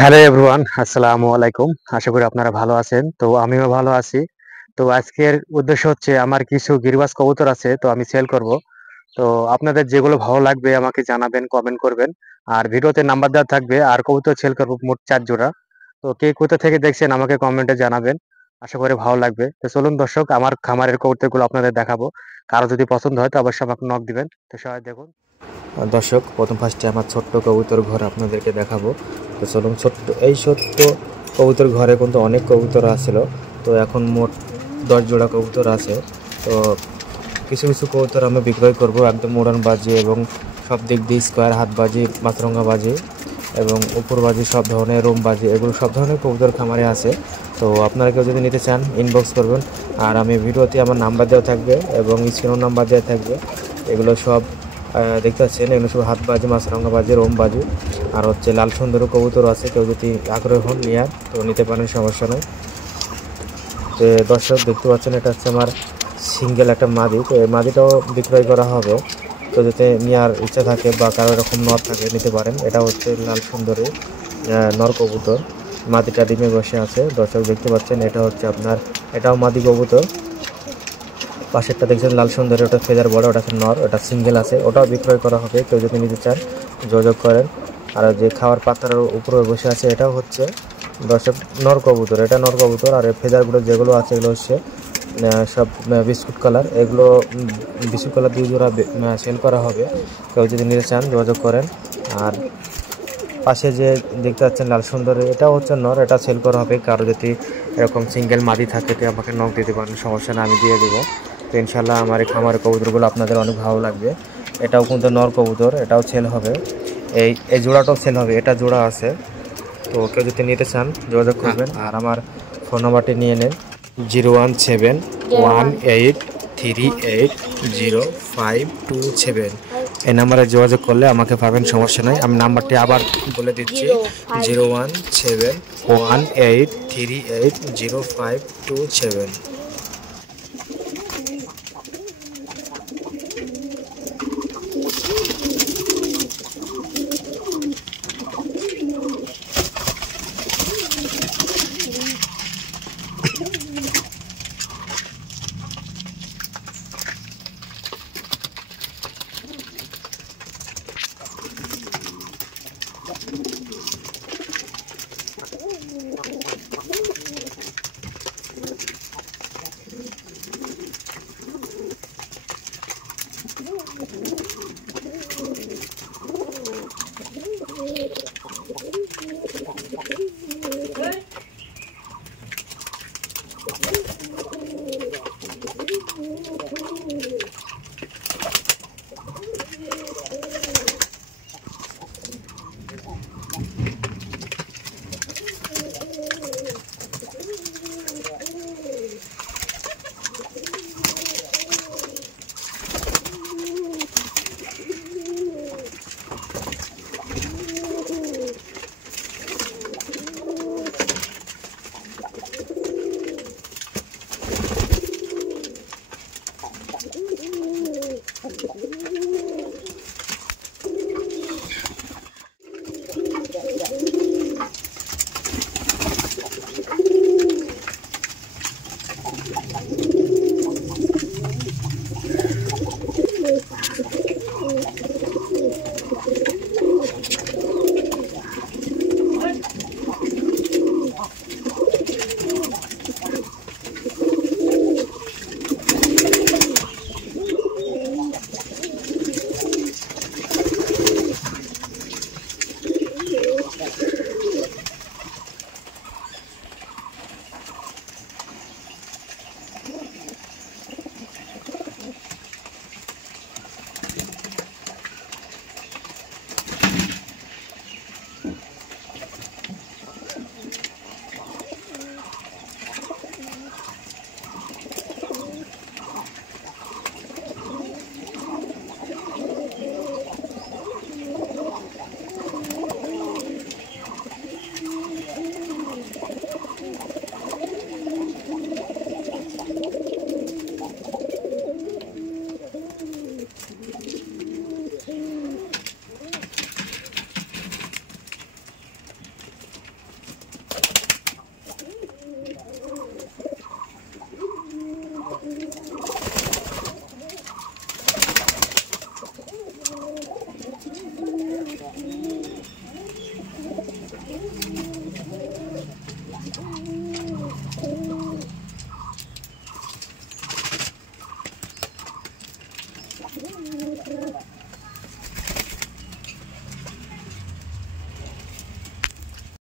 Hello everyone, আসসালামু আলাইকুম। আশা করি আপনারা ভালো আছেন। তো আমিও ভালো আছি। তো আজকের উদ্দেশ্য হচ্ছে আমার কিছু গিরিবাজ কবুতর আছে, তো আমি সেল করব। তো আপনাদের যেগুলো ভালো লাগবে আমাকে জানাবেন, কমেন্ট করবেন। আর ভিডিওতে নাম্বার দেওয়া থাকবে। আর কবুতর সেল করব মোট ৪ জোড়া। তো কে কোথা থেকে দেখছেন আমাকে কমেন্টে জানাবেন। আশা করি ভালো লাগবে। তো চলুন দর্শক, আমার খামারের কবুতরগুলো আপনাদের দেখাবো। কারো যদি পছন্দ হয় তো অবশ্যই আমাকে নক দিবেন। তো সবাই দেখুন। দর্শক, প্রথম ফার্স্টে আমার ছোট্ট কবুতর ঘর আপনাদেরকে দেখাবো। তো চলুন, ছোট্ট কবুতর ঘরে কিন্তু অনেক কবুতর আছিল। তো এখন মোট 10 জোড়া কবুতর আছে। তো কিছু কিছু কবুতর আমি বিক্রয় করব, একদম উড়ান বাজি এবং সব দিক দিয়ে স্কোয়ার হাত বাজি, মাছরঙা বাজি এবং উপর বাজি, সব ধরনের রুম বাজি, এগুলো সব ধরনের কবুতর খামারে আছে। তো আপনারা কেউ যদি নিতে চান ইনবক্স করবেন। আর আমি ভিডিওতে আমার নাম্বার দেওয়া থাকবে এবং স্ক্রিনও নাম্বার দেওয়া থাকবে। এগুলো সব দেখতে পাচ্ছেন, এগুলো সব হাত বাজি, মাছরঙা বাজি, রোম বাজি। আর হচ্ছে লাল সুন্দরী কবুতর আছে, কেউ যদি আগ্রহ হন নেওয়ার তো নিতে পারেন, সমস্যা নেই। তো দর্শক দেখতে পাচ্ছেন, এটা হচ্ছে আমার সিঙ্গেল একটা মাদি। তো এই মাদিটাও বিক্রয় করা হবে। তো যাতে নেওয়ার ইচ্ছা থাকে বা কারো এরকম নর থাকে নিতে পারেন। এটা হচ্ছে লাল সুন্দরী নর কবুতর। মাদিটা ডিমে বসে আছে, দর্শক দেখতে পাচ্ছেন। এটা হচ্ছে আপনার, এটাও মাদি কবুতর। পাশেরটা দেখছেন লাল সুন্দরী, ওটা ফেদার বড়, ওটা নর, ওটা সিঙ্গেল আছে, ওটাও বিক্রয় করা হবে। কেউ যদি নিতে চান যোগাযোগ করেন। আর যে খাওয়ার পাত্রের উপরে বসে আছে এটাও হচ্ছে দর্শক নর কবুতর। এটা নর কবুতর। আর এই ফেদারগুলো যেগুলো আছে এগুলো হচ্ছে সব বিস্কুট কালার। এগুলো বিস্কুট কালার 2 জোড়া সেল করা হবে। কেউ যদি নিতে চান যোগাযোগ করেন। আর পাশে যে দেখতে পাচ্ছেন লাল সুন্দর, এটাও হচ্ছে নর, এটা সেল করা হবে। কারো যদি এরকম সিঙ্গেল মাদি থাকে তো আমাকে নক দিতে পারেন, সমস্যা না, আমি দিয়ে দেবো। তো ইনশাল্লাহ আমার এই খামারের কবুতরগুলো আপনাদের অনেক ভালো লাগবে। এটাও কিন্তু নর কবুতর, এটাও সেল হবে। এই জোড়াটাও সেল হবে, এটা জোড়া আছে। তো কেউ যদি নিতে চান যোগাযোগ করবেন। আর আমার ফোন নাম্বারটি নিয়ে নেন, 01718380527। এই নাম্বারে যোগাযোগ করলে আমাকে পাবেন, সমস্যা নয়। আমি নাম্বারটি আবার বলে দিচ্ছি, 01718380527।